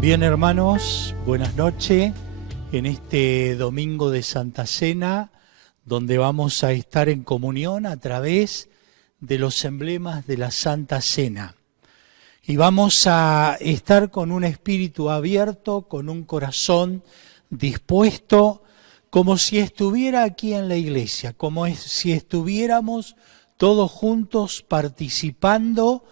Bien, hermanos, buenas noches en este domingo de Santa Cena, donde vamos a estar en comunión a través de los emblemas de la Santa Cena. Y vamos a estar con un espíritu abierto, con un corazón dispuesto, como si estuviera aquí en la iglesia, como si estuviéramos todos juntos participando,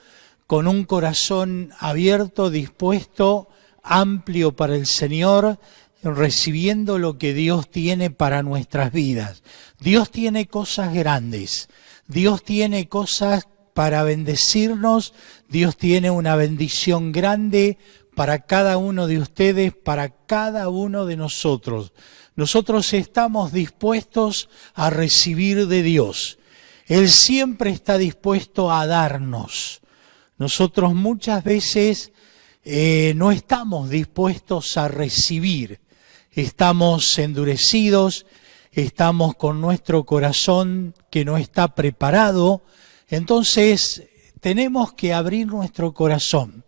con un corazón abierto, dispuesto, amplio para el Señor, recibiendo lo que Dios tiene para nuestras vidas. Dios tiene cosas grandes, Dios tiene cosas para bendecirnos, Dios tiene una bendición grande para cada uno de ustedes, para cada uno de nosotros. Nosotros estamos dispuestos a recibir de Dios. Él siempre está dispuesto a darnos. Nosotros muchas veces no estamos dispuestos a recibir, estamos endurecidos, estamos con nuestro corazón que no está preparado, entonces tenemos que abrir nuestro corazón.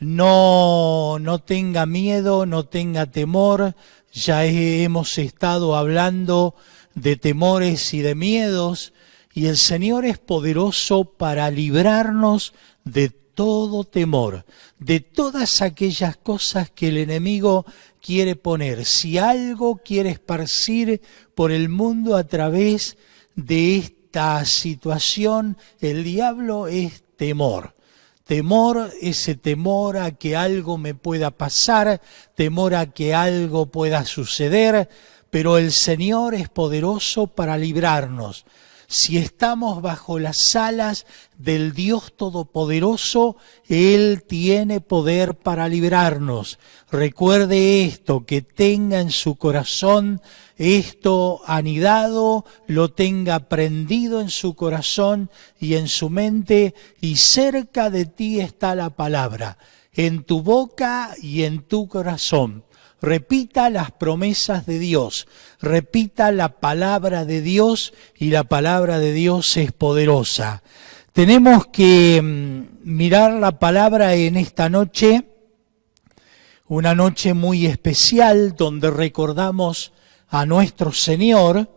No tenga miedo, no tenga temor, ya hemos estado hablando de temores y de miedos, y el Señor es poderoso para librarnos de todo temor, de todas aquellas cosas que el enemigo quiere poner. Si algo quiere esparcir por el mundo a través de esta situación, el diablo es temor. Temor, ese temor a que algo me pueda pasar, temor a que algo pueda suceder, pero el Señor es poderoso para librarnos. Si estamos bajo las alas del Dios Todopoderoso, Él tiene poder para librarnos. Recuerde esto, que tenga en su corazón esto anidado, lo tenga prendido en su corazón y en su mente, y cerca de ti está la palabra, en tu boca y en tu corazón. Repita las promesas de Dios, repita la palabra de Dios, y la palabra de Dios es poderosa. Tenemos que mirar la palabra en esta noche, una noche muy especial donde recordamos a nuestro Señor,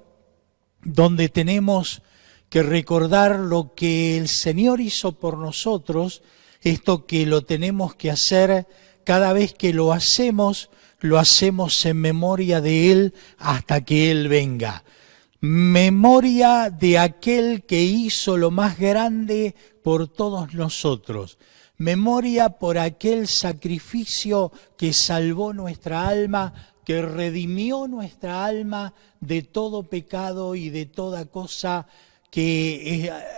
donde tenemos que recordar lo que el Señor hizo por nosotros, esto que lo tenemos que hacer cada vez que lo hacemos en memoria de Él hasta que Él venga. Memoria de aquel que hizo lo más grande por todos nosotros. Memoria por aquel sacrificio que salvó nuestra alma, que redimió nuestra alma de todo pecado y de toda cosa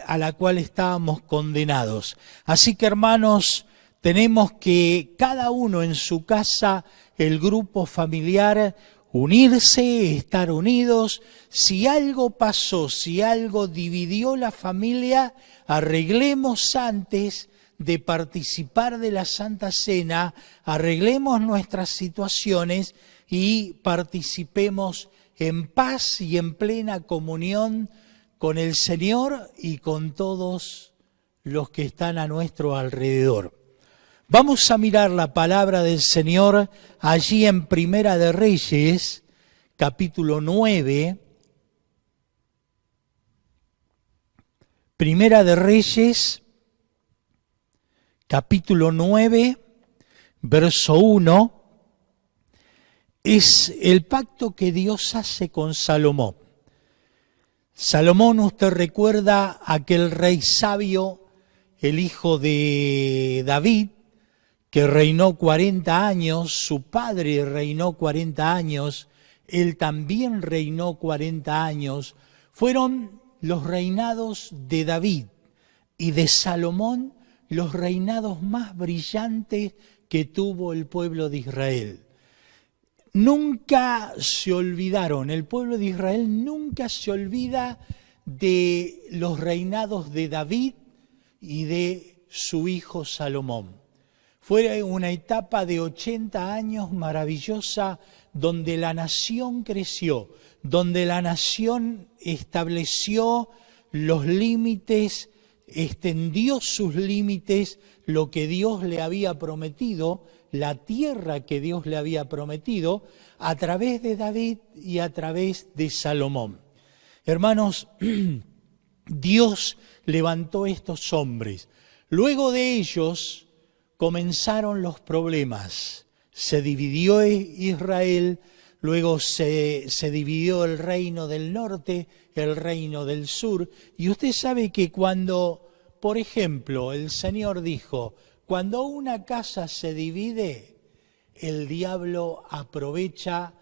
a la cual estábamos condenados. Así que, hermanos, tenemos que cada uno en su casa, el grupo familiar, unirse, estar unidos. Si algo pasó, si algo dividió la familia, arreglemos antes de participar de la Santa Cena, arreglemos nuestras situaciones y participemos en paz y en plena comunión con el Señor y con todos los que están a nuestro alrededor. Vamos a mirar la palabra del Señor allí en Primera de Reyes, capítulo 9. Primera de Reyes, capítulo 9, verso 1. Es el pacto que Dios hace con Salomón. Salomón, usted recuerda aquel rey sabio, el hijo de David, que reinó 40 años, su padre reinó 40 años, él también reinó 40 años. Fueron los reinados de David y de Salomón los reinados más brillantes que tuvo el pueblo de Israel. Nunca se olvidaron, el pueblo de Israel nunca se olvida de los reinados de David y de su hijo Salomón. Fue una etapa de 80 años maravillosa donde la nación creció, donde la nación estableció los límites, extendió sus límites, lo que Dios le había prometido, la tierra que Dios le había prometido a través de David y a través de Salomón. Hermanos, Dios levantó estos hombres. Luego de ellos comenzaron los problemas. Se dividió Israel, luego se dividió el reino del norte, el reino del sur. Y usted sabe que cuando, por ejemplo, el Señor dijo, cuando una casa se divide, el diablo aprovecha.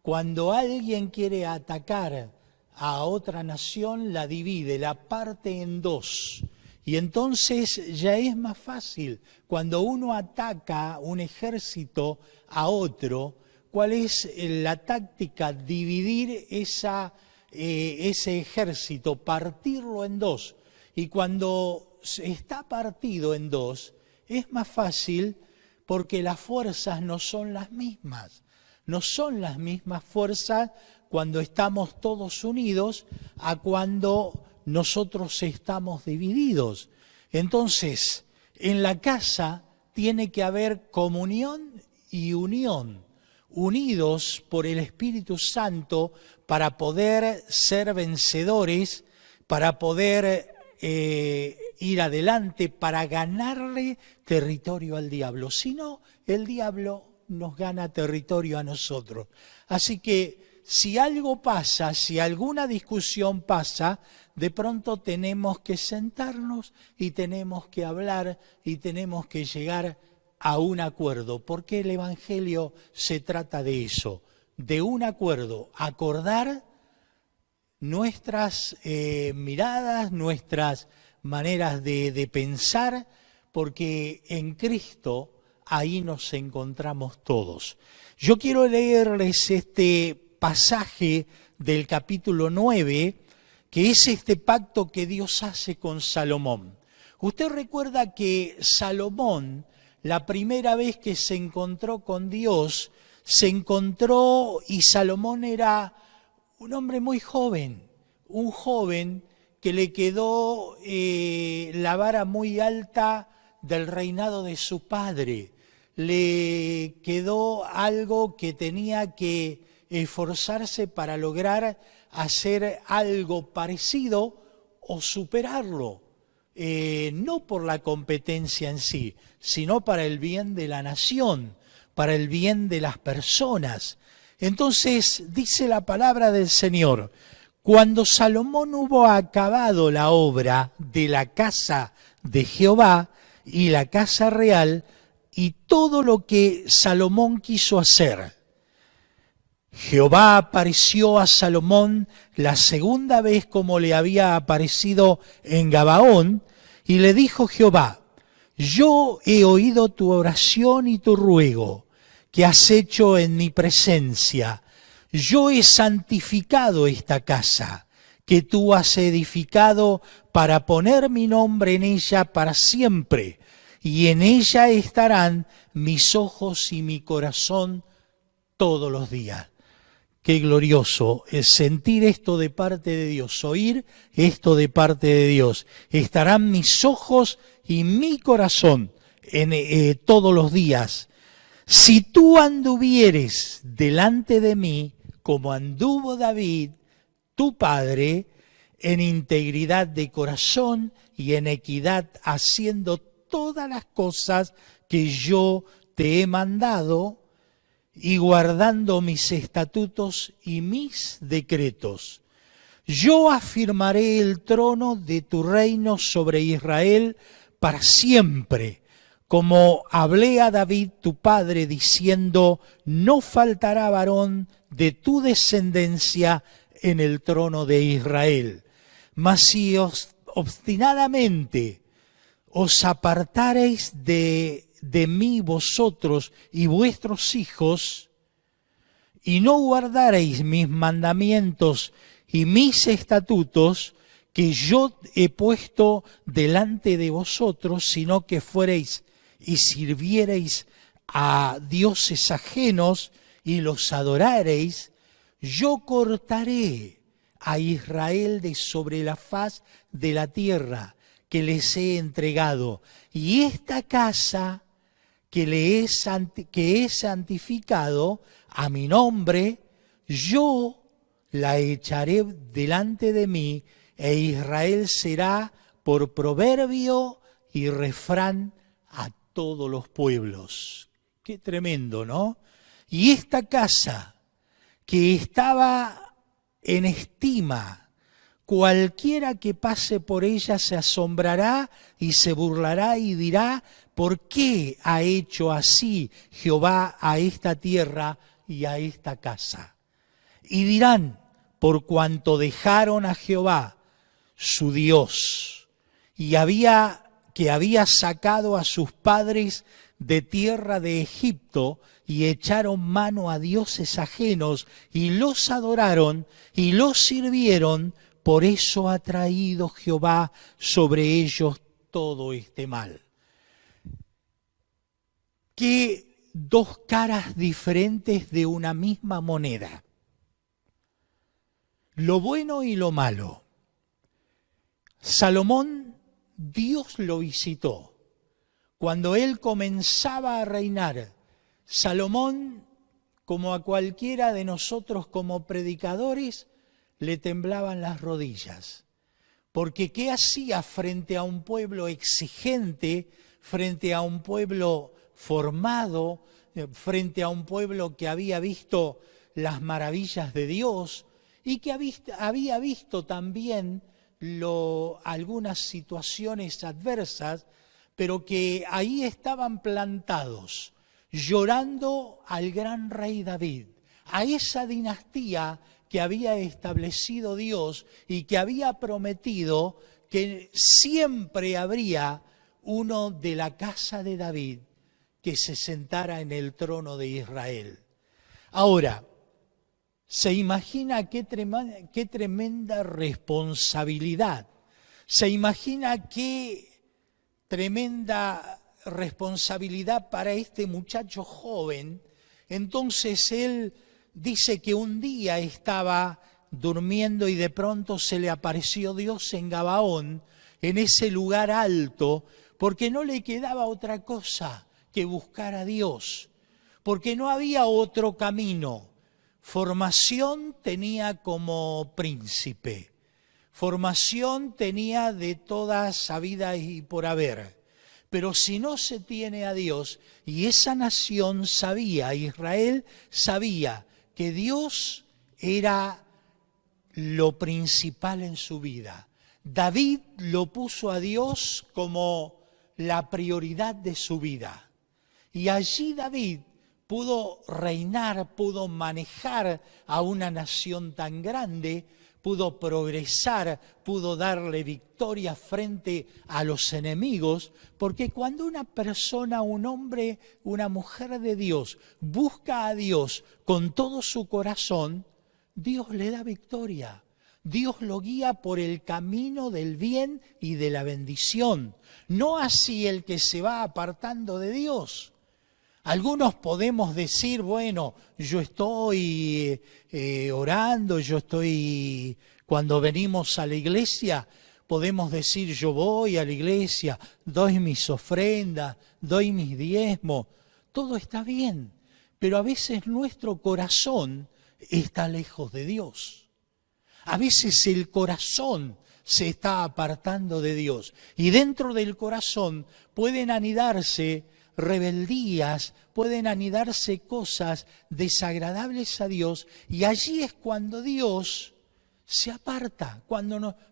Cuando alguien quiere atacar a otra nación, la divide, la parte en dos. Y entonces ya es más fácil. Cuando uno ataca un ejército a otro, ¿cuál es la táctica? Dividir ese ejército, partirlo en dos. Y cuando está partido en dos, es más fácil porque las fuerzas no son las mismas. No son las mismas fuerzas cuando estamos todos unidos a cuando nosotros estamos divididos. Entonces, en la casa tiene que haber comunión y unión, unidos por el Espíritu Santo para poder ser vencedores, para poder ir adelante, para ganarle territorio al diablo. Si no, el diablo nos gana territorio a nosotros. Así que si algo pasa, si alguna discusión pasa, de pronto tenemos que sentarnos y tenemos que hablar y tenemos que llegar a un acuerdo, porque el Evangelio se trata de eso, de un acuerdo, acordar nuestras miradas, nuestras maneras de pensar, porque en Cristo ahí nos encontramos todos. Yo quiero leerles este pasaje del capítulo 9, que es este pacto que Dios hace con Salomón. Usted recuerda que Salomón, la primera vez que se encontró con Dios, se encontró y Salomón era un hombre muy joven, un joven que le quedó la vara muy alta del reinado de su padre. Le quedó algo que tenía que esforzarse para lograr hacer algo parecido o superarlo, no por la competencia en sí, sino para el bien de la nación, para el bien de las personas. Entonces dice la palabra del Señor, cuando Salomón hubo acabado la obra de la casa de Jehová y la casa real y todo lo que Salomón quiso hacer, Jehová apareció a Salomón la segunda vez como le había aparecido en Gabaón, y le dijo Jehová, yo he oído tu oración y tu ruego que has hecho en mi presencia. Yo he santificado esta casa que tú has edificado para poner mi nombre en ella para siempre, y en ella estarán mis ojos y mi corazón todos los días. Qué glorioso es sentir esto de parte de Dios, oír esto de parte de Dios. Estarán mis ojos y mi corazón en todos los días. Si tú anduvieres delante de mí, como anduvo David, tu padre, en integridad de corazón y en equidad, haciendo todas las cosas que yo te he mandado, y guardando mis estatutos y mis decretos. Yo afirmaré el trono de tu reino sobre Israel para siempre, como hablé a David tu padre, diciendo, no faltará varón de tu descendencia en el trono de Israel. Mas si obstinadamente os apartareis de mí vosotros y vuestros hijos, y no guardareis mis mandamientos y mis estatutos que yo he puesto delante de vosotros, sino que fuereis y sirviereis a dioses ajenos y los adorareis, yo cortaré a Israel de sobre la faz de la tierra que les he entregado, y esta casa que es santificado a mi nombre, yo la echaré delante de mí, e Israel será por proverbio y refrán a todos los pueblos. Qué tremendo, ¿no? Y esta casa que estaba en estima, cualquiera que pase por ella se asombrará y se burlará y dirá: ¿por qué ha hecho así Jehová a esta tierra y a esta casa? Y dirán: por cuanto dejaron a Jehová, su Dios, que había sacado a sus padres de tierra de Egipto, y echaron mano a dioses ajenos, y los adoraron, y los sirvieron, por eso ha traído Jehová sobre ellos todo este mal. Qué dos caras diferentes de una misma moneda. Lo bueno y lo malo. Salomón, Dios lo visitó. Cuando él comenzaba a reinar, Salomón, como a cualquiera de nosotros como predicadores, le temblaban las rodillas. Porque ¿qué hacía frente a un pueblo exigente, frente a un pueblo formado, frente a un pueblo que había visto las maravillas de Dios y que había visto también algunas situaciones adversas, pero que ahí estaban plantados, llorando al gran rey David, a esa dinastía que había establecido Dios y que había prometido que siempre habría uno de la casa de David que se sentara en el trono de Israel. Ahora, ¿se imagina qué tremenda responsabilidad? ¿Se imagina qué tremenda responsabilidad para este muchacho joven? Entonces él dice que un día estaba durmiendo y de pronto se le apareció Dios en Gabaón, en ese lugar alto, porque no le quedaba otra cosa que buscar a Dios, porque no había otro camino. Formación tenía como príncipe, formación tenía de toda sabida y por haber, pero si no se tiene a Dios, y esa nación sabía, Israel sabía que Dios era lo principal en su vida. David lo puso a Dios como la prioridad de su vida. Y allí David pudo reinar, pudo manejar a una nación tan grande, pudo progresar, pudo darle victoria frente a los enemigos, porque cuando una persona, un hombre, una mujer de Dios, busca a Dios con todo su corazón, Dios le da victoria. Dios lo guía por el camino del bien y de la bendición. No así el que se va apartando de Dios. Algunos podemos decir, bueno, yo estoy orando, cuando venimos a la iglesia, podemos decir, yo voy a la iglesia, doy mis ofrendas, doy mis diezmos, todo está bien, pero a veces nuestro corazón está lejos de Dios. A veces el corazón se está apartando de Dios y dentro del corazón pueden anidarse rebeldías, pueden anidarse cosas desagradables a Dios y allí es cuando Dios se aparta,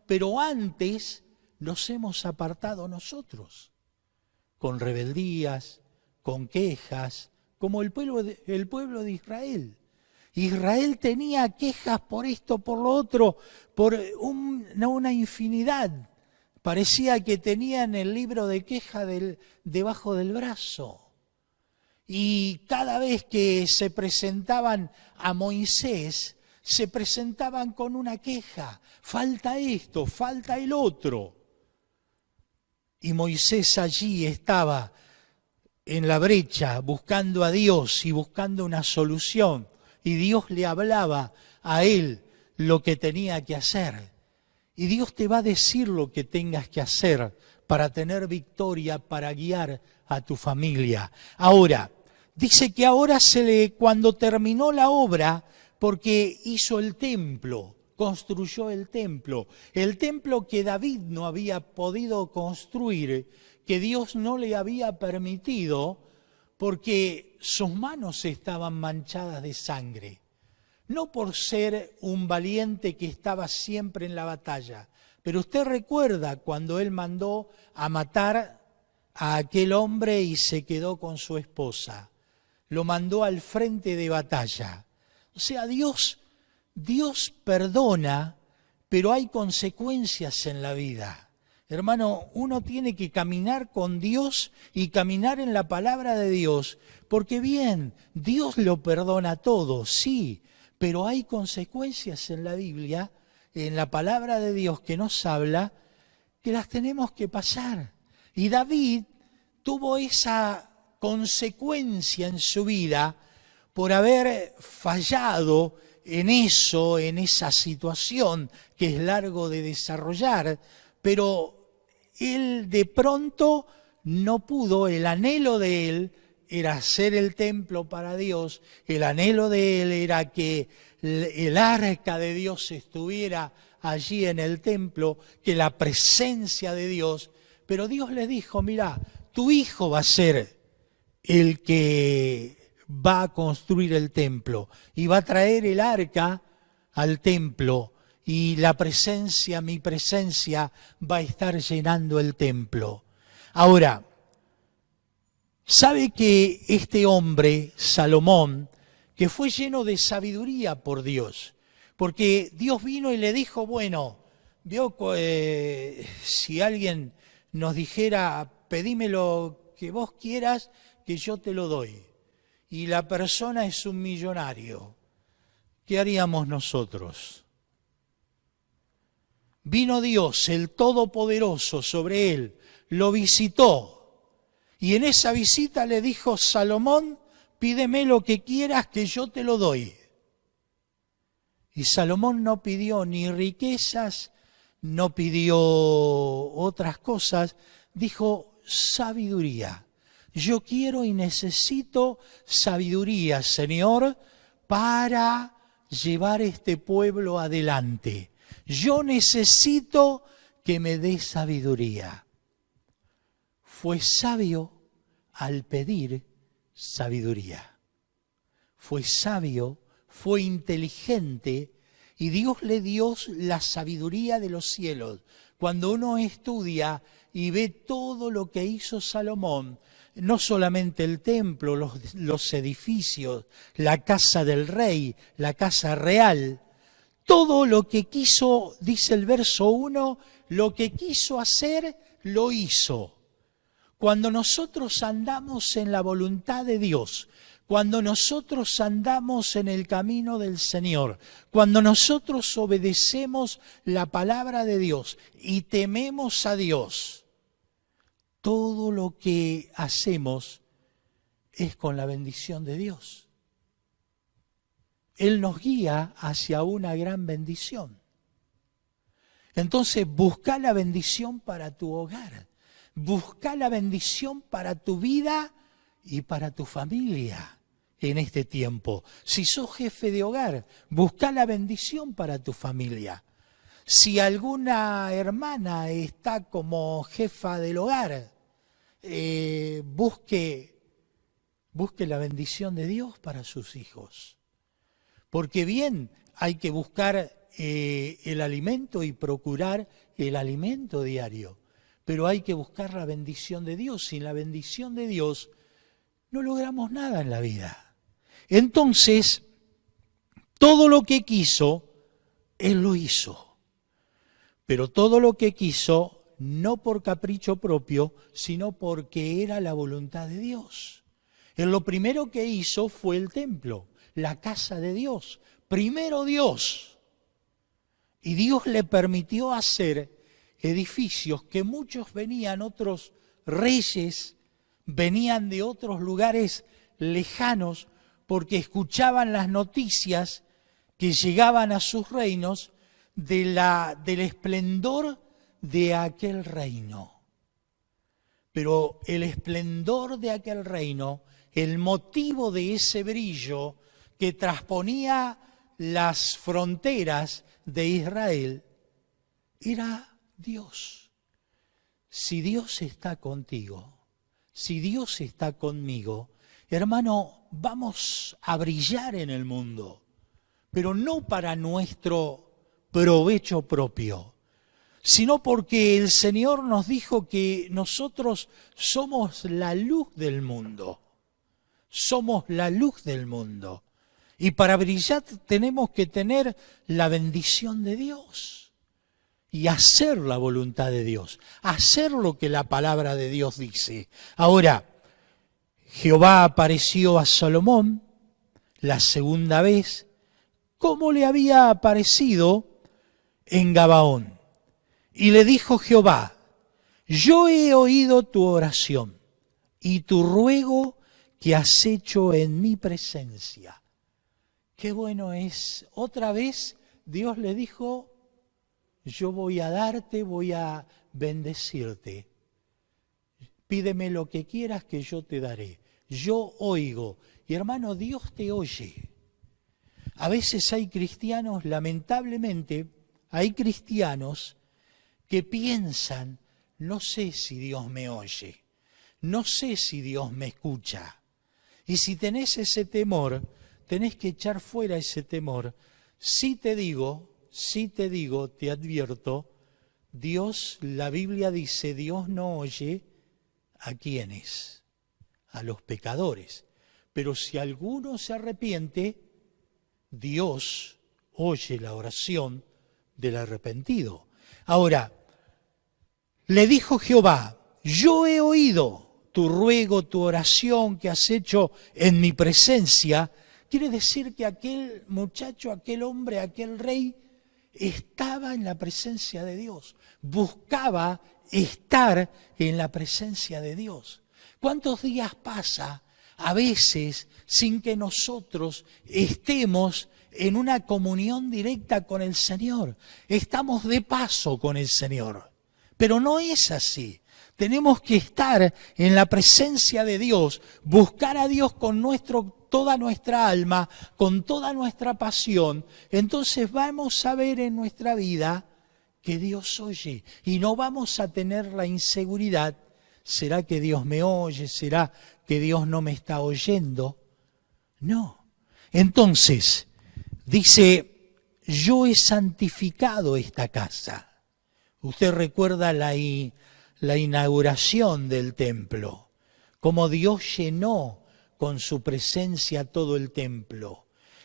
pero antes nos hemos apartado nosotros, con rebeldías, con quejas, como el pueblo de Israel. Israel tenía quejas por esto, por lo otro, por una infinidad. Parecía que tenían el libro de queja debajo del brazo. Y cada vez que se presentaban a Moisés, se presentaban con una queja. Falta esto, falta el otro. Y Moisés allí estaba en la brecha buscando a Dios y buscando una solución. Y Dios le hablaba a él lo que tenía que hacer. Y Dios te va a decir lo que tengas que hacer para tener victoria, para guiar a tu familia. Ahora, dice que ahora cuando terminó la obra, porque hizo el templo, construyó el templo que David no había podido construir, que Dios no le había permitido, porque sus manos estaban manchadas de sangre. No por ser un valiente que estaba siempre en la batalla, pero usted recuerda cuando él mandó a matar a aquel hombre y se quedó con su esposa. Lo mandó al frente de batalla. O sea, Dios perdona, pero hay consecuencias en la vida. Hermano, uno tiene que caminar con Dios y caminar en la palabra de Dios, porque bien, Dios lo perdona todo, sí, pero hay consecuencias en la Biblia, en la palabra de Dios que nos habla, que las tenemos que pasar. Y David tuvo esa consecuencia en su vida por haber fallado en eso, en esa situación que es largo de desarrollar, pero él de pronto no pudo, el anhelo de él era hacer el templo para Dios, el anhelo de él era que el arca de Dios estuviera allí en el templo, que la presencia de Dios, pero Dios le dijo, mira, tu hijo va a ser el que va a construir el templo y va a traer el arca al templo y la presencia, mi presencia, va a estar llenando el templo. Ahora, ¿sabe que este hombre, Salomón, que fue lleno de sabiduría por Dios? Porque Dios vino y le dijo, bueno, si alguien nos dijera, pedime lo que vos quieras, que yo te lo doy. Y la persona es un millonario. ¿Qué haríamos nosotros? Vino Dios, el Todopoderoso, sobre él, lo visitó. Y en esa visita le dijo, Salomón, pídeme lo que quieras que yo te lo doy. Y Salomón no pidió ni riquezas, no pidió otras cosas, dijo sabiduría. Yo quiero y necesito sabiduría, Señor, para llevar este pueblo adelante. Yo necesito que me dé sabiduría. Fue sabio al pedir sabiduría. Fue sabio, fue inteligente y Dios le dio la sabiduría de los cielos. Cuando uno estudia y ve todo lo que hizo Salomón, no solamente el templo, los edificios, la casa del rey, la casa real, todo lo que quiso, dice el verso 1, lo que quiso hacer, lo hizo. Cuando nosotros andamos en la voluntad de Dios, cuando nosotros andamos en el camino del Señor, cuando nosotros obedecemos la palabra de Dios y tememos a Dios, todo lo que hacemos es con la bendición de Dios. Él nos guía hacia una gran bendición. Entonces, busca la bendición para tu hogar. Busca la bendición para tu vida y para tu familia en este tiempo. Si sos jefe de hogar, busca la bendición para tu familia. Si alguna hermana está como jefa del hogar, busque la bendición de Dios para sus hijos. Porque bien, hay que buscar el alimento y procurar el alimento diario. Pero hay que buscar la bendición de Dios. Sin la bendición de Dios no logramos nada en la vida. Entonces, todo lo que quiso, Él lo hizo. Pero todo lo que quiso, no por capricho propio, sino porque era la voluntad de Dios. Él lo primero que hizo fue el templo, la casa de Dios. Primero Dios. Y Dios le permitió hacer edificios que muchos venían, otros reyes, venían de otros lugares lejanos porque escuchaban las noticias que llegaban a sus reinos del esplendor de aquel reino. Pero el esplendor de aquel reino, el motivo de ese brillo que trasponía las fronteras de Israel, era Dios. Si Dios está contigo, si Dios está conmigo, hermano, vamos a brillar en el mundo, pero no para nuestro provecho propio, sino porque el Señor nos dijo que nosotros somos la luz del mundo. Somos la luz del mundo. Y para brillar tenemos que tener la bendición de Dios y hacer la voluntad de Dios, hacer lo que la palabra de Dios dice. Ahora, Jehová apareció a Salomón la segunda vez, como le había aparecido en Gabaón. Y le dijo Jehová: yo he oído tu oración y tu ruego que has hecho en mi presencia. Qué bueno es. Otra vez Dios le dijo: yo voy a darte, voy a bendecirte. Pídeme lo que quieras que yo te daré. Yo oigo. Y hermano, Dios te oye. A veces hay cristianos, lamentablemente, hay cristianos que piensan: no sé si Dios me oye, no sé si Dios me escucha. Y si tenés ese temor, tenés que echar fuera ese temor. Sí te digo, te advierto, Dios, la Biblia dice, Dios no oye a quiénes, a los pecadores. Pero si alguno se arrepiente, Dios oye la oración del arrepentido. Ahora, le dijo Jehová: yo he oído tu ruego, tu oración que has hecho en mi presencia. Quiere decir que aquel muchacho, aquel hombre, aquel rey, estaba en la presencia de Dios. Buscaba estar en la presencia de Dios. ¿Cuántos días pasa a veces sin que nosotros estemos en una comunión directa con el Señor? Estamos de paso con el Señor. Pero no es así. Tenemos que estar en la presencia de Dios, buscar a Dios con toda nuestra alma, con toda nuestra pasión. Entonces vamos a ver en nuestra vida que Dios oye y no vamos a tener la inseguridad: ¿será que Dios me oye? ¿Será que Dios no me está oyendo? No. Entonces, dice: yo he santificado esta casa. Usted recuerda la inauguración del templo, cómo Dios llenó con su presencia todo el templo.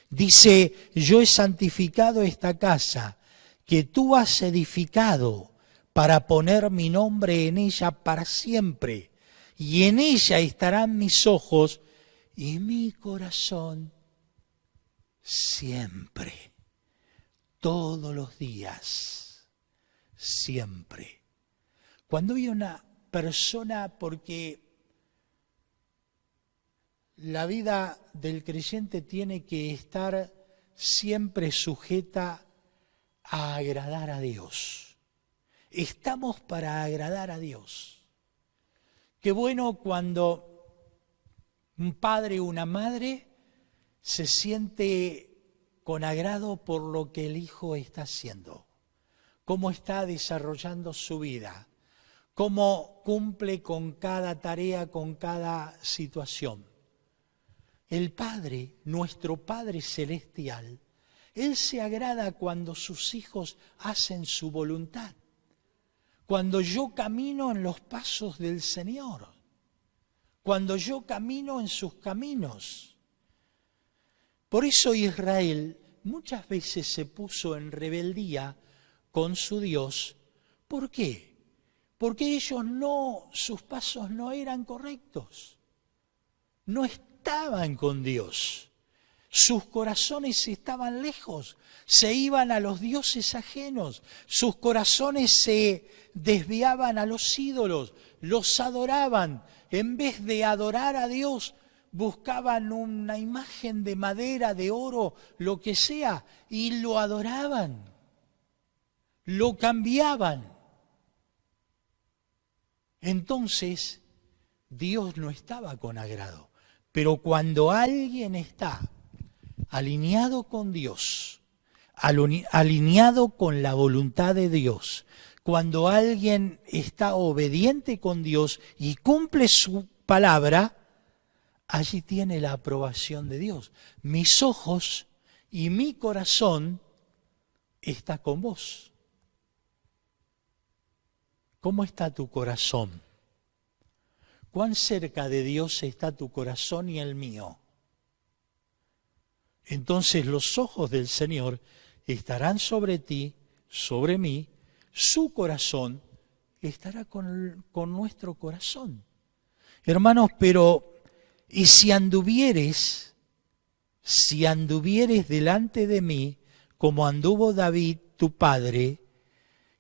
Dice: yo he santificado esta casa que tú has edificado para poner mi nombre en ella para siempre, y en ella estarán mis ojos y mi corazón siempre, todos los días. Siempre. Cuando hay una persona, porque la vida del creyente tiene que estar siempre sujeta a agradar a Dios. Estamos para agradar a Dios. Qué bueno cuando un padre o una madre se siente con agrado por lo que el hijo está haciendo, cómo está desarrollando su vida, cómo cumple con cada tarea, con cada situación. El Padre, nuestro Padre Celestial, Él se agrada cuando sus hijos hacen su voluntad, cuando yo camino en los pasos del Señor, cuando yo camino en sus caminos. Por eso Israel muchas veces se puso en rebeldía con su Dios. ¿Por qué? Porque sus pasos no eran correctos. No estaban con Dios. Sus corazones estaban lejos. Se iban a los dioses ajenos. Sus corazones se desviaban a los ídolos. Los adoraban. En vez de adorar a Dios, buscaban una imagen de madera, de oro, lo que sea, y lo adoraban. Lo cambiaban. Entonces, Dios no estaba con agrado. Pero cuando alguien está alineado con Dios, alineado con la voluntad de Dios, cuando alguien está obediente con Dios y cumple su palabra, allí tiene la aprobación de Dios. Mis ojos y mi corazón está con vos. ¿Cómo está tu corazón? ¿Cuán cerca de Dios está tu corazón y el mío? Entonces los ojos del Señor estarán sobre ti, sobre mí, su corazón estará con nuestro corazón. Hermanos, pero, ¿y si anduvieres delante de mí, como anduvo David, tu padre,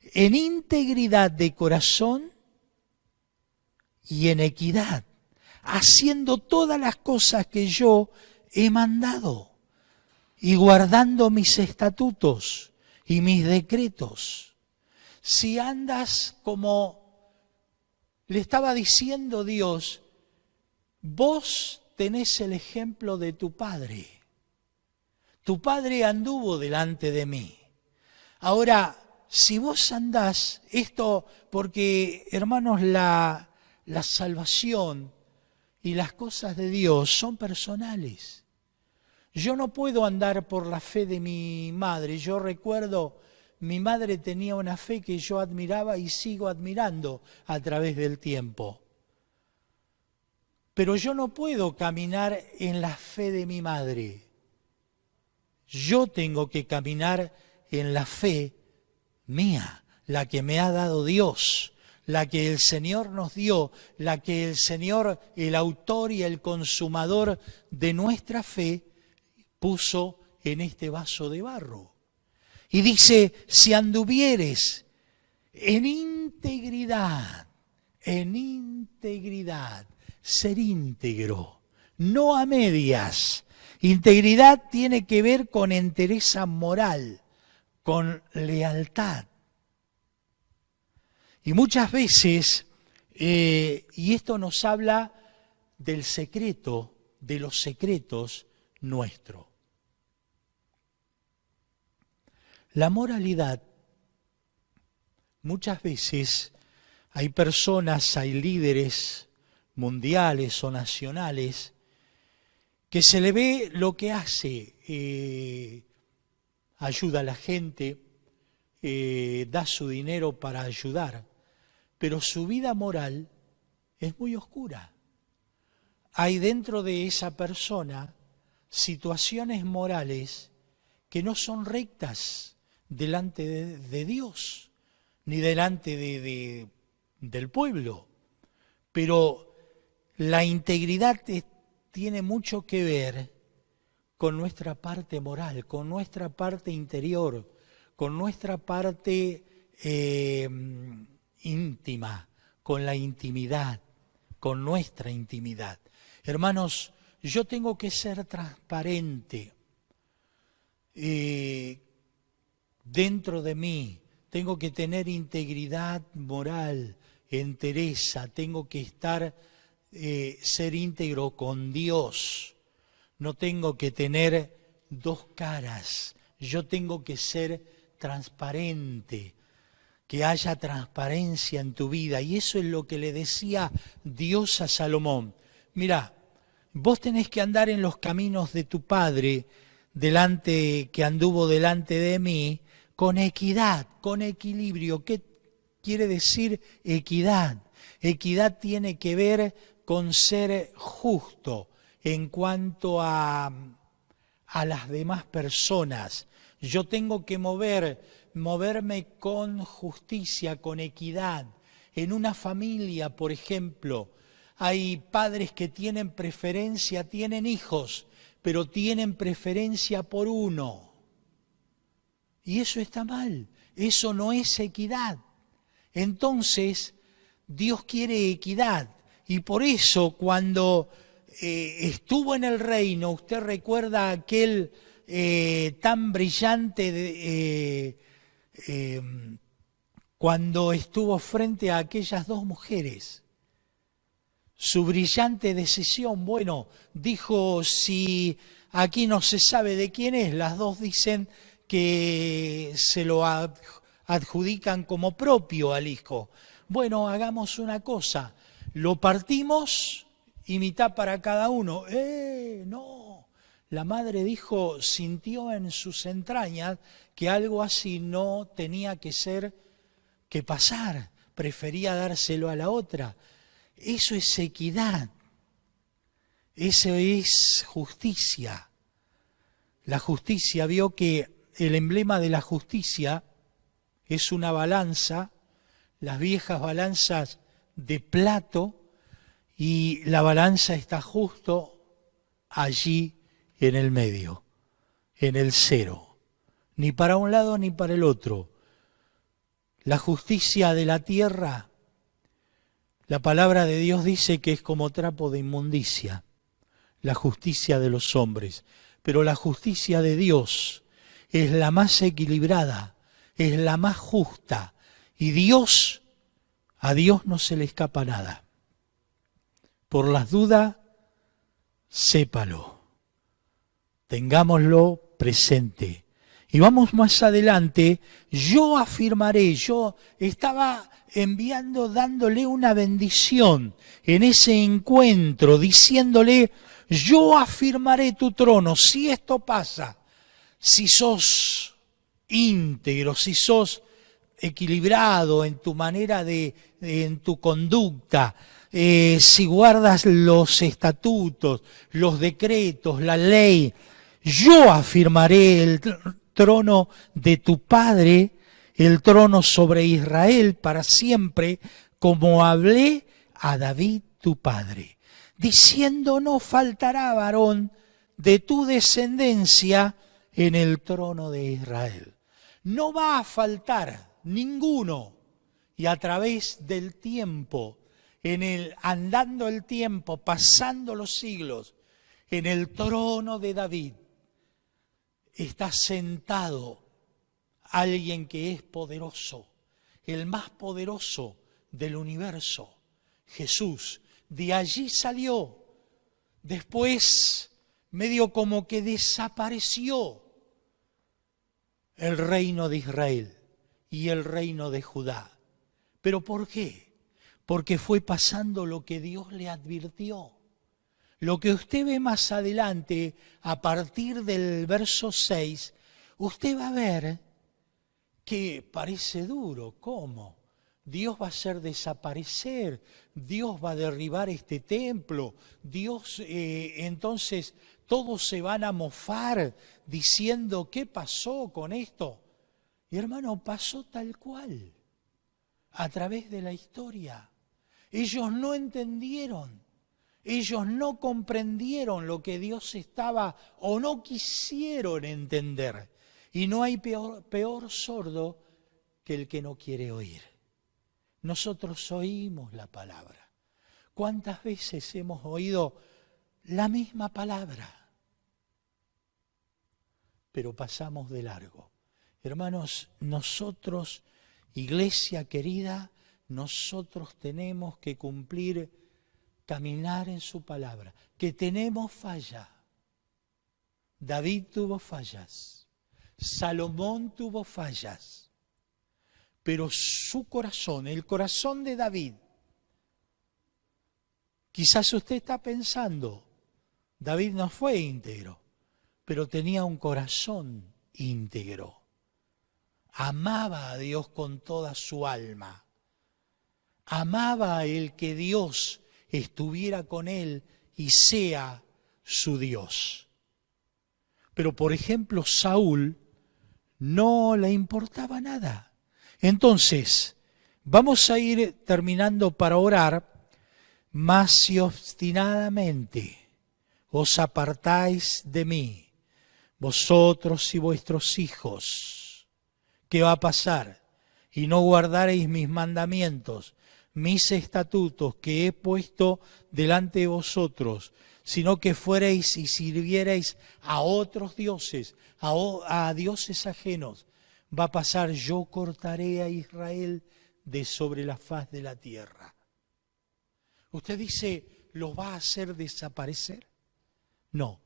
en integridad de corazón y en equidad, haciendo todas las cosas que yo he mandado y guardando mis estatutos y mis decretos? Si andas como le estaba diciendo Dios, vos tenés el ejemplo de tu padre. Tu padre anduvo delante de mí. Ahora, si vos andás, esto, porque hermanos, la salvación y las cosas de Dios son personales. Yo no puedo andar por la fe de mi madre. Yo recuerdo, mi madre tenía una fe que yo admiraba y sigo admirando a través del tiempo. Pero yo no puedo caminar en la fe de mi madre. Yo tengo que caminar en la fe mía, la que me ha dado Dios, la que el Señor nos dio, la que el Señor, el autor y el consumador de nuestra fe, puso en este vaso de barro. Y dice, si anduvieres en integridad, ser íntegro, no a medias. Integridad tiene que ver con entereza moral, con lealtad. Y muchas veces, y esto nos habla del secreto, de los secretos nuestros. La moralidad, muchas veces hay personas, hay líderes mundiales o nacionales que se le ve lo que hace, ayuda a la gente, da su dinero para ayudar, pero su vida moral es muy oscura. Hay dentro de esa persona situaciones morales que no son rectas delante de Dios, ni delante del pueblo. Pero la integridad tiene mucho que ver con nuestra parte moral, con nuestra parte interior, con nuestra parte íntima, con la intimidad, con nuestra intimidad. Hermanos, yo tengo que ser transparente dentro de mí, tengo que tener integridad moral, entereza, tengo que ser íntegro con Dios, no tengo que tener dos caras, yo tengo que ser transparente, que haya transparencia en tu vida. Y eso es lo que le decía Dios a Salomón. Mirá, vos tenés que andar en los caminos de tu padre, que anduvo delante de mí, con equidad, con equilibrio. ¿Qué quiere decir equidad? Equidad tiene que ver con ser justo en cuanto a las demás personas. Yo tengo que moverme con justicia, con equidad. En una familia, por ejemplo, hay padres que tienen preferencia, tienen hijos, pero tienen preferencia por uno. Y eso está mal, eso no es equidad. Entonces, Dios quiere equidad. Y por eso cuando estuvo en el reino, usted recuerda aquel tan brillante cuando estuvo frente a aquellas dos mujeres. Su brillante decisión, bueno, dijo, si aquí no se sabe de quién es, las dos dicen que se lo adjudican como propio al hijo. Bueno, hagamos una cosa, lo partimos y mitad para cada uno. No, la madre dijo, sintió en sus entrañas que algo así no tenía que pasar, prefería dárselo a la otra. Eso es equidad, eso es justicia. La justicia, vio que el emblema de la justicia es una balanza, las viejas balanzas de plato, y la balanza está justo allí en el medio, en el cero, ni para un lado ni para el otro. La justicia de la tierra, la palabra de Dios dice que es como trapo de inmundicia, la justicia de los hombres. Pero la justicia de Dios es la más equilibrada, es la más justa. Y a Dios no se le escapa nada. Por las dudas, sépalo, tengámoslo presente. Y vamos más adelante, yo afirmaré, yo estaba dándole una bendición en ese encuentro, diciéndole, yo afirmaré tu trono. Si esto pasa, si sos íntegro, si sos equilibrado en tu manera en tu conducta, si guardas los estatutos, los decretos, la ley, yo afirmaré el trono de tu Padre, el trono sobre Israel para siempre, como hablé a David tu padre, diciendo, no faltará varón de tu descendencia en el trono de Israel. No va a faltar ninguno. Y a través del tiempo, andando el tiempo, pasando los siglos, en el trono de David está sentado alguien que es poderoso, el más poderoso del universo, Jesús. De allí salió, después medio como que desapareció el reino de Israel y el reino de Judá. ¿Pero por qué? Porque fue pasando lo que Dios le advirtió. Lo que usted ve más adelante, a partir del verso 6, usted va a ver que parece duro. ¿Cómo? Dios va a hacer desaparecer, Dios va a derribar este templo, entonces todos se van a mofar diciendo, ¿qué pasó con esto? Y hermano, pasó tal cual, a través de la historia. Ellos no entendieron, ellos no comprendieron lo que Dios estaba, o no quisieron entender. Y no hay peor sordo que el que no quiere oír. Nosotros oímos la palabra. ¿Cuántas veces hemos oído la misma palabra? Pero pasamos de largo. Hermanos, nosotros, iglesia querida, nosotros tenemos que cumplir, caminar en su palabra. Que tenemos falla. David tuvo fallas. Salomón tuvo fallas. Pero su corazón, el corazón de David, quizás usted está pensando, David no fue íntegro, pero tenía un corazón íntegro. Amaba a Dios con toda su alma. Amaba a el que Dios estuviera con él y sea su Dios. Pero, por ejemplo, Saúl no le importaba nada. Entonces, vamos a ir terminando para orar. Mas si obstinadamente os apartáis de mí, vosotros y vuestros hijos, ¿qué va a pasar? Y no guardaréis mis mandamientos, mis estatutos que he puesto delante de vosotros, sino que fuereis y sirviereis a otros dioses, a dioses ajenos. Va a pasar, yo cortaré a Israel de sobre la faz de la tierra. Usted dice, ¿los va a hacer desaparecer? No,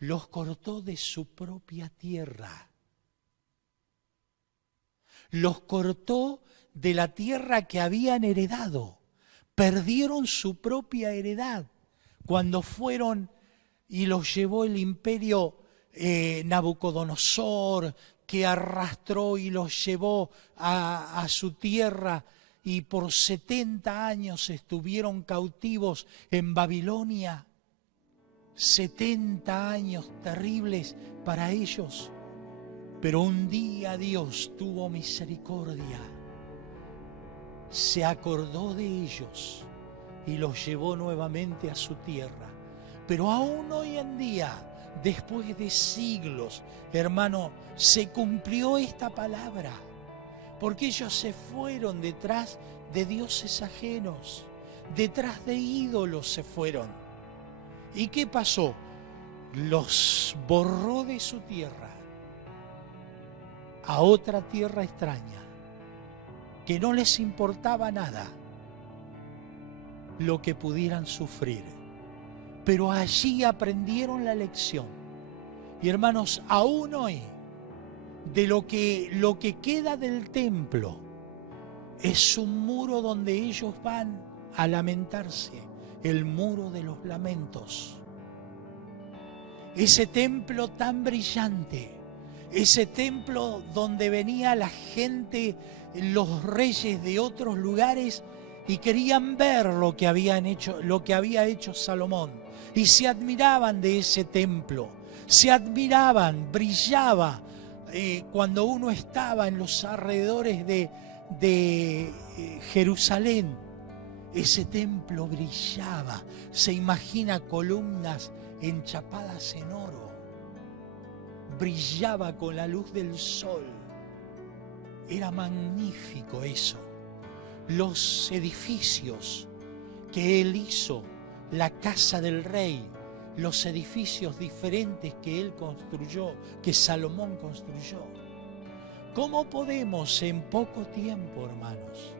los cortó de su propia tierra. Los cortó de la tierra que habían heredado. Perdieron su propia heredad cuando fueron y los llevó el imperio Nabucodonosor, que arrastró y los llevó a su tierra, y por 70 años estuvieron cautivos en Babilonia. 70 años terribles para ellos. Pero un día Dios tuvo misericordia, se acordó de ellos y los llevó nuevamente a su tierra. Pero aún hoy en día, después de siglos, hermano, se cumplió esta palabra, porque ellos se fueron detrás de dioses ajenos, detrás de ídolos se fueron. ¿Y qué pasó? Los borró de su tierra a otra tierra extraña, que no les importaba nada lo que pudieran sufrir. Pero allí aprendieron la lección. Y hermanos, aún hoy, de lo que queda del templo, es un muro donde ellos van a lamentarse, el muro de los lamentos. Ese templo tan brillante, ese templo donde venía la gente, los reyes de otros lugares, y querían ver lo que había hecho Salomón, y se admiraban de ese templo, se admiraban, brillaba. Cuando uno estaba en los alrededores de Jerusalén, ese templo brillaba, se imagina columnas enchapadas en oro, brillaba con la luz del sol, era magnífico eso. Los edificios que él hizo, la casa del rey, los edificios diferentes que él construyó, que Salomón construyó. ¿Cómo podemos en poco tiempo, hermanos,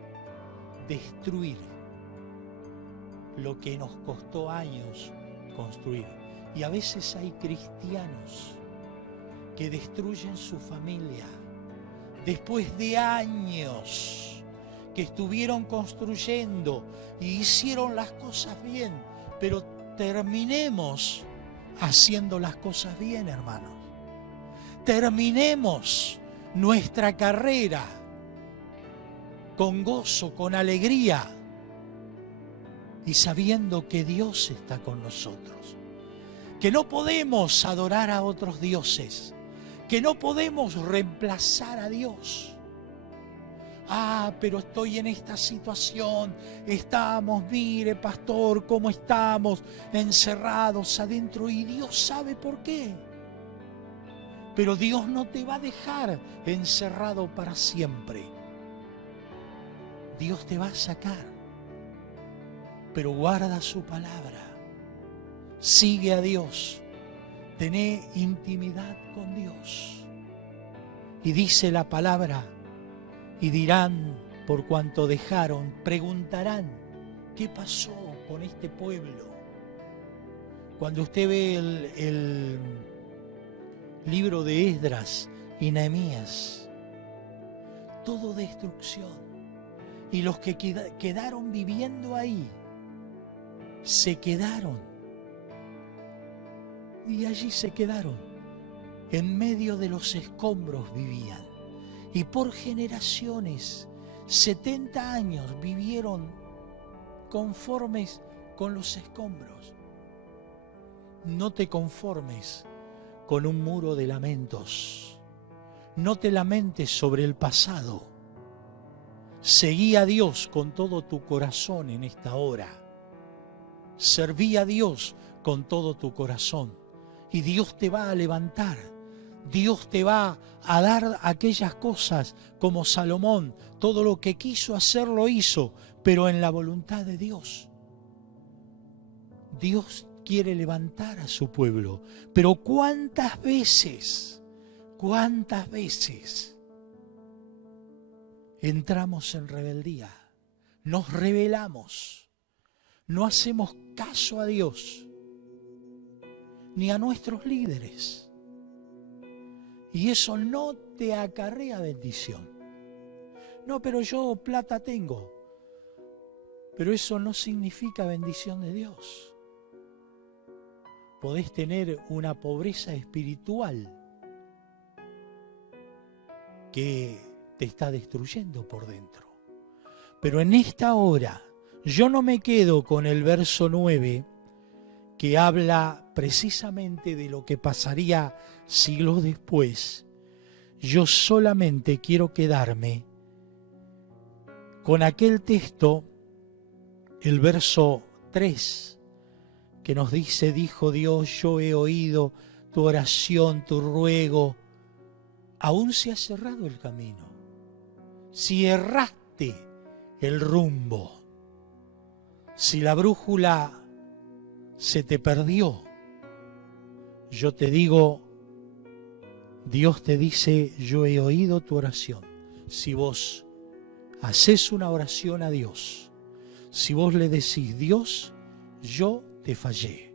destruir lo que nos costó años construir? Y a veces hay cristianos que destruyen su familia después de años que estuvieron construyendo y hicieron las cosas bien, pero terminemos haciendo las cosas bien, hermanos. Terminemos nuestra carrera con gozo, con alegría y sabiendo que Dios está con nosotros, que no podemos adorar a otros dioses, que no podemos reemplazar a Dios. Pero estoy en esta situación, mire pastor, cómo estamos encerrados adentro, y Dios sabe por qué. Pero Dios no te va a dejar encerrado para siempre. Dios te va a sacar, pero guarda su palabra, sigue a Dios, tené intimidad con Dios. Y dice la palabra, y dirán, por cuanto dejaron, preguntarán, ¿qué pasó con este pueblo? Cuando usted ve el libro de Esdras y Nehemías, todo destrucción. Y los que quedaron viviendo ahí, se quedaron. Y allí se quedaron. En medio de los escombros vivían. Y por generaciones, 70 años vivieron conformes con los escombros. No te conformes con un muro de lamentos. No te lamentes sobre el pasado. Seguí a Dios con todo tu corazón en esta hora. Serví a Dios con todo tu corazón. Y Dios te va a levantar. Dios te va a dar aquellas cosas como Salomón. Todo lo que quiso hacer lo hizo, pero en la voluntad de Dios. Dios quiere levantar a su pueblo. Pero ¿cuántas veces entramos en rebeldía, nos rebelamos, no hacemos caso a Dios ni a nuestros líderes. Y eso no te acarrea bendición. No, pero yo plata tengo. Pero eso no significa bendición de Dios. Podés tener una pobreza espiritual que te está destruyendo por dentro. Pero en esta hora, yo no me quedo con el verso 9, que habla precisamente de lo que pasaría siglos después. Yo solamente quiero quedarme con aquel texto, el verso 3, que nos dice: dijo Dios, yo he oído tu oración, tu ruego. Aún se ha cerrado el camino. Si erraste el rumbo, si la brújula se te perdió, yo te digo, Dios te dice: yo he oído tu oración. Si vos hacés una oración a Dios, si vos le decís: Dios, yo te fallé,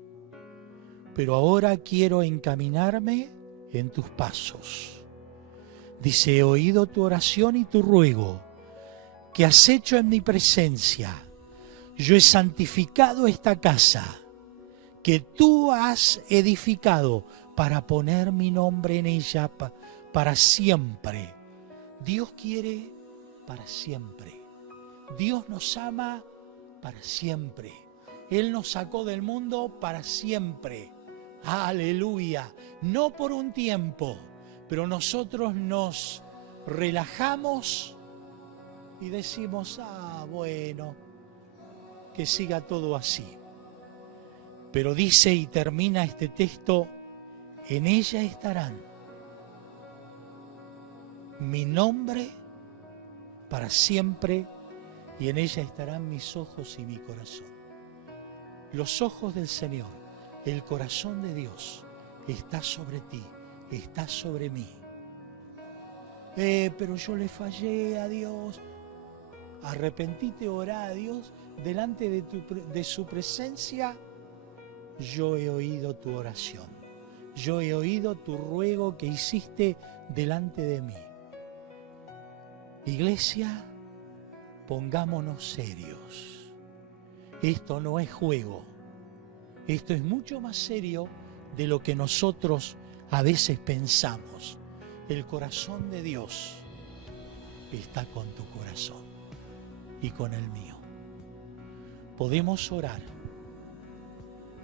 pero ahora quiero encaminarme en tus pasos. Dice: he oído tu oración y tu ruego, que has hecho en mi presencia. Yo he santificado esta casa, que tú has edificado para poner mi nombre en ella para siempre. Dios quiere para siempre. Dios nos ama para siempre. Él nos sacó del mundo para siempre. Aleluya. No por un tiempo, pero nosotros nos relajamos y decimos: bueno, que siga todo así. Pero dice y termina este texto: en ella estarán mi nombre para siempre, y en ella estarán mis ojos y mi corazón. Los ojos del Señor, el corazón de Dios está sobre ti, está sobre mí. Pero yo le fallé a Dios. Arrepentite, orá a Dios delante de su presencia. Yo he oído tu oración. Yo he oído tu ruego que hiciste delante de mí. Iglesia, pongámonos serios. Esto no es juego. Esto es mucho más serio de lo que nosotros a veces pensamos. El corazón de Dios está con tu corazón y con el mío. Podemos orar.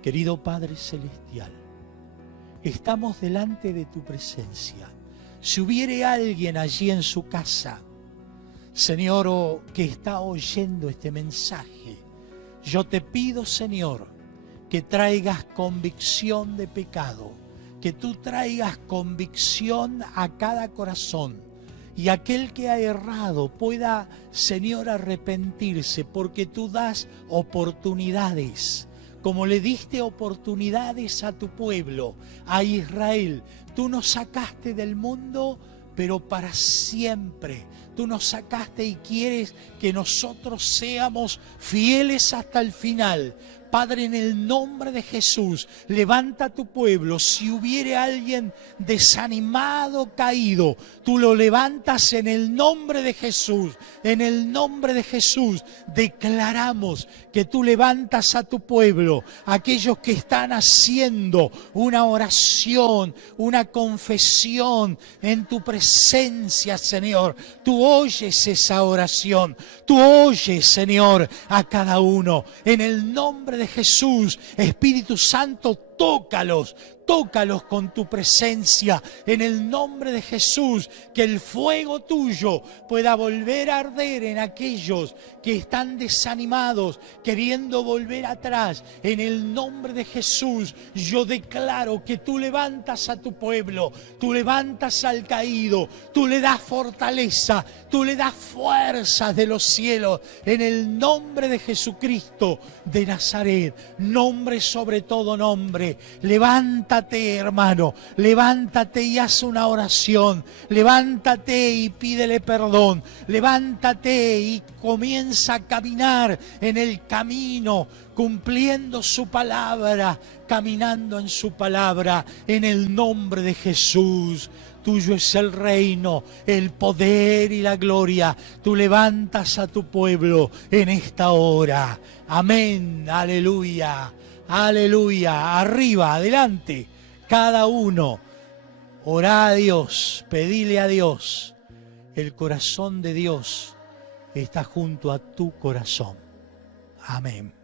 Querido Padre Celestial, estamos delante de tu presencia. Si hubiere alguien allí en su casa, Señor, que está oyendo este mensaje, yo te pido, Señor, que traigas convicción de pecado, que tú traigas convicción a cada corazón, y aquel que ha errado pueda, Señor, arrepentirse, porque tú das oportunidades. Como le diste oportunidades a tu pueblo, a Israel, tú nos sacaste del mundo, pero para siempre. Tú nos sacaste y quieres que nosotros seamos fieles hasta el final. Padre, en el nombre de Jesús, levanta a tu pueblo. Si hubiere alguien desanimado, caído, tú lo levantas en el nombre de Jesús. En el nombre de Jesús declaramos que tú levantas a tu pueblo, aquellos que están haciendo una oración, una confesión en tu presencia, Señor. Tú oyes esa oración, tú oyes, Señor, a cada uno. En el nombre de Jesús, Espíritu Santo, tócalos con tu presencia, en el nombre de Jesús, que el fuego tuyo pueda volver a arder en aquellos que están desanimados, queriendo volver atrás. En el nombre de Jesús, yo declaro que tú levantas a tu pueblo, tú levantas al caído, tú le das fortaleza, tú le das fuerzas de los cielos, en el nombre de Jesucristo de Nazaret, nombre sobre todo nombre. Padre. Levántate, hermano, levántate y haz una oración. Levántate y pídele perdón. Levántate y comienza a caminar en el camino, cumpliendo su palabra, caminando en su palabra, en el nombre de Jesús. Tuyo es el reino, el poder y la gloria. Tú levantas a tu pueblo en esta hora. Amén, aleluya, aleluya. Arriba, adelante, cada uno. Orá a Dios, pedile a Dios. El corazón de Dios está junto a tu corazón. Amén.